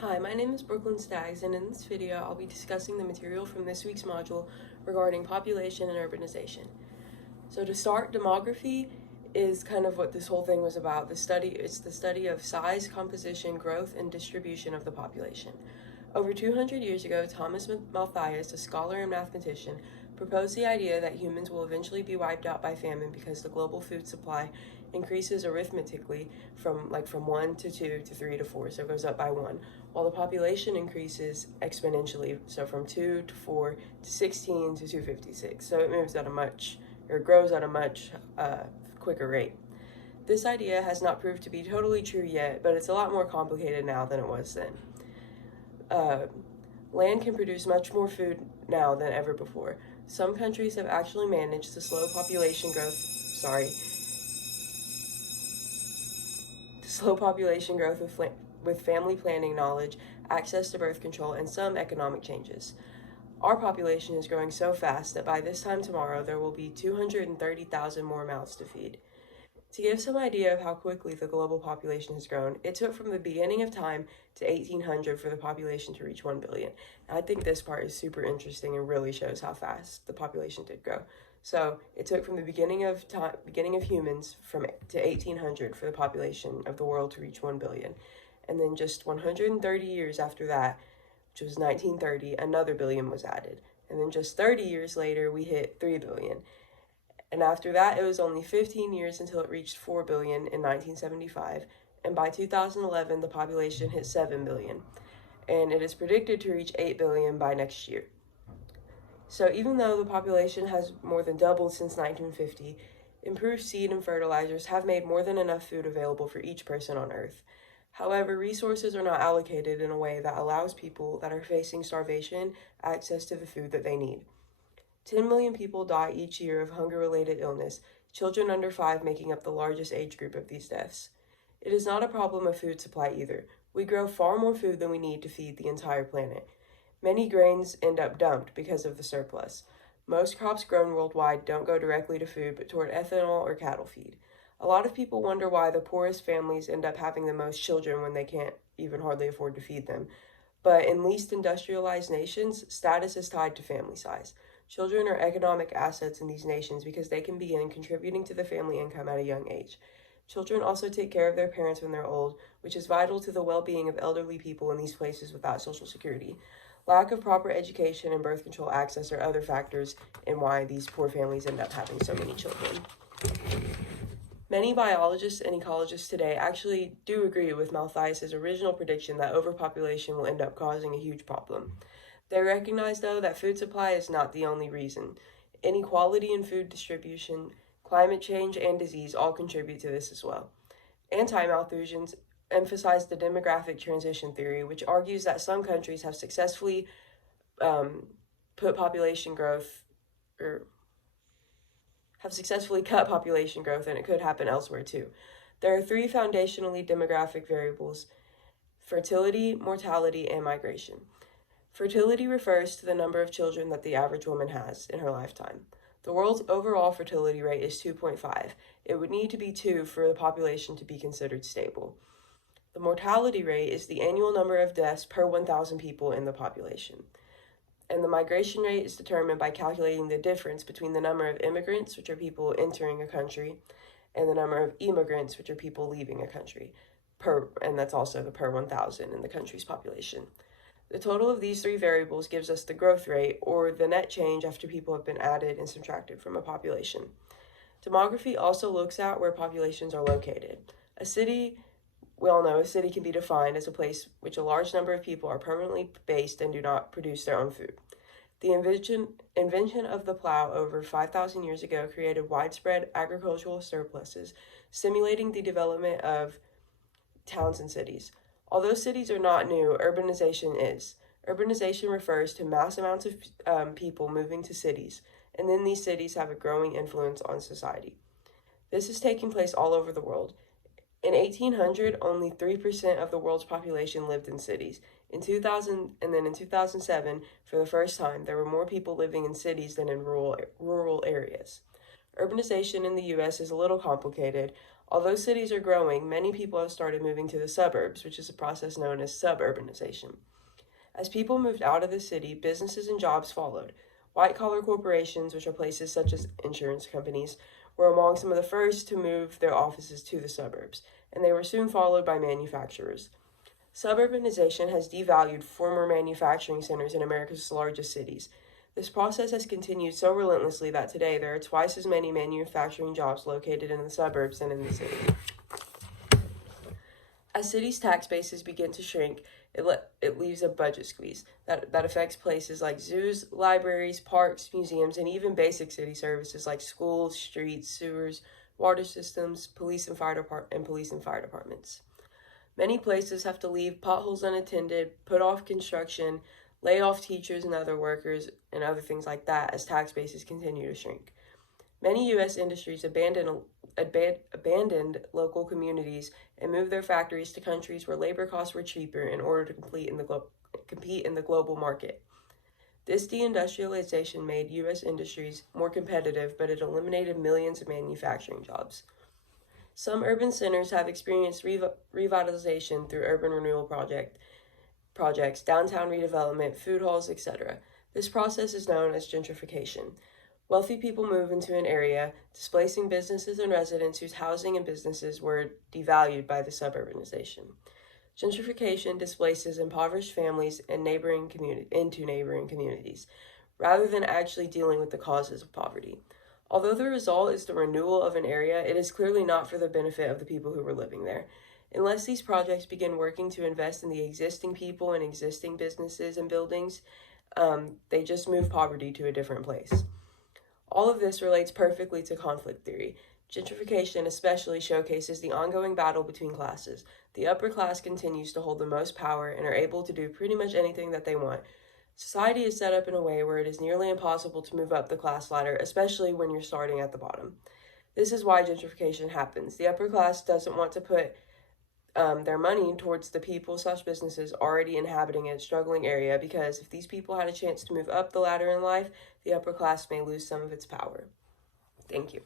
Hi, my name is Brooklyn Staggs, and in this video I'll be discussing the material from this week's module regarding population and urbanization. So to start, demography is kind of what this whole thing was about. It's the study of size, composition, growth, and distribution of the population. Over 200 years ago, Thomas Malthus, a scholar and mathematician, proposed the idea that humans will eventually be wiped out by famine because the global food supply increases arithmetically from 1 to 2 to 3 to 4, so it goes up by 1, while the population increases exponentially, so from 2 to 4 to 16 to 256. So it grows at a much quicker rate. This idea has not proved to be totally true yet, but it's a lot more complicated now than it was then. Land can produce much more food now than ever before. Some countries have actually managed to slow population growth with family planning knowledge, access to birth control, and some economic changes. Our population is growing so fast that by this time tomorrow there will be 230,000 more mouths to feed. To give some idea of how quickly the global population has grown, it took from the beginning of time to 1800 for the population to reach 1 billion. I think this part is super interesting and really shows how fast the population did grow. So it took from the beginning of humans to 1800 for the population of the world to reach 1 billion. And then just 130 years after that, which was 1930, another billion was added. And then just 30 years later, we hit 3 billion. And after that, it was only 15 years until it reached 4 billion in 1975. And by 2011, the population hit 7 billion. And it is predicted to reach 8 billion by next year. So even though the population has more than doubled since 1950, improved seed and fertilizers have made more than enough food available for each person on Earth. However, resources are not allocated in a way that allows people that are facing starvation access to the food that they need. 10 million people die each year of hunger-related illness, children under 5 making up the largest age group of these deaths. It is not a problem of food supply either. We grow far more food than we need to feed the entire planet. Many grains end up dumped because of the surplus. Most crops grown worldwide don't go directly to food, but toward ethanol or cattle feed. A lot of people wonder why the poorest families end up having the most children when they can't even hardly afford to feed them. But in least industrialized nations, status is tied to family size. Children are economic assets in these nations because they can begin contributing to the family income at a young age. Children also take care of their parents when they're old, which is vital to the well-being of elderly people in these places without Social Security. Lack of proper education and birth control access are other factors in why these poor families end up having so many children. Many biologists and ecologists today actually do agree with Malthus' original prediction that overpopulation will end up causing a huge problem. They recognize, though, that food supply is not the only reason. Inequality in food distribution, climate change, and disease all contribute to this as well. Anti-Malthusians emphasize the demographic transition theory, which argues that some countries have successfully cut population growth, and it could happen elsewhere too. There are 3 foundationally demographic variables: fertility, mortality, and migration. Fertility refers to the number of children that the average woman has in her lifetime. The world's overall fertility rate is 2.5. It would need to be 2 for the population to be considered stable. The mortality rate is the annual number of deaths per 1,000 people in the population. And the migration rate is determined by calculating the difference between the number of immigrants, which are people entering a country, and the number of immigrants, which are people leaving a country, and that's also the per 1,000 in the country's population. The total of these 3 variables gives us the growth rate, or the net change after people have been added and subtracted from a population. Demography also looks at where populations are located. We all know a city can be defined as a place which a large number of people are permanently based and do not produce their own food. The invention of the plow over 5,000 years ago created widespread agricultural surpluses, stimulating the development of towns and cities. Although cities are not new, urbanization is. Urbanization refers to mass amounts of people moving to cities, and then these cities have a growing influence on society. This is taking place all over the world. In 1800, only 3% of the world's population lived in cities. In 2007, for the first time, there were more people living in cities than in rural areas. Urbanization in the U.S. is a little complicated. Although cities are growing, many people have started moving to the suburbs, which is a process known as suburbanization. As people moved out of the city, businesses and jobs followed. White-collar corporations, which are places such as insurance companies, were among some of the first to move their offices to the suburbs, and they were soon followed by manufacturers. Suburbanization has devalued former manufacturing centers in America's largest cities. This process has continued so relentlessly that today there are twice as many manufacturing jobs located in the suburbs than in the city. As cities' tax bases begin to shrink, it leaves a budget squeeze that affects places like zoos, libraries, parks, museums, and even basic city services like schools, streets, sewers, water systems, police and fire departments. Many places have to leave potholes unattended, put off construction, lay off teachers and other workers, and other things like that as tax bases continue to shrink. Many U.S. industries abandoned local communities and moved their factories to countries where labor costs were cheaper in order to compete in the global market. This deindustrialization made U.S. industries more competitive, but it eliminated millions of manufacturing jobs. Some urban centers have experienced revitalization through urban renewal projects, downtown redevelopment, food halls, etc. This process is known as gentrification. Wealthy people move into an area, displacing businesses and residents whose housing and businesses were devalued by the suburbanization. Gentrification displaces impoverished families and into neighboring communities, rather than actually dealing with the causes of poverty. Although the result is the renewal of an area, it is clearly not for the benefit of the people who were living there. Unless these projects begin working to invest in the existing people and existing businesses and buildings, they just move poverty to a different place. All of this relates perfectly to conflict theory. Gentrification especially showcases the ongoing battle between classes. The upper class continues to hold the most power and are able to do pretty much anything that they want. Society is set up in a way where it is nearly impossible to move up the class ladder, especially when you're starting at the bottom. This is why gentrification happens. The upper class doesn't want to put their money towards the people/businesses already inhabiting a struggling area, because if these people had a chance to move up the ladder in life, the upper class may lose some of its power. Thank you.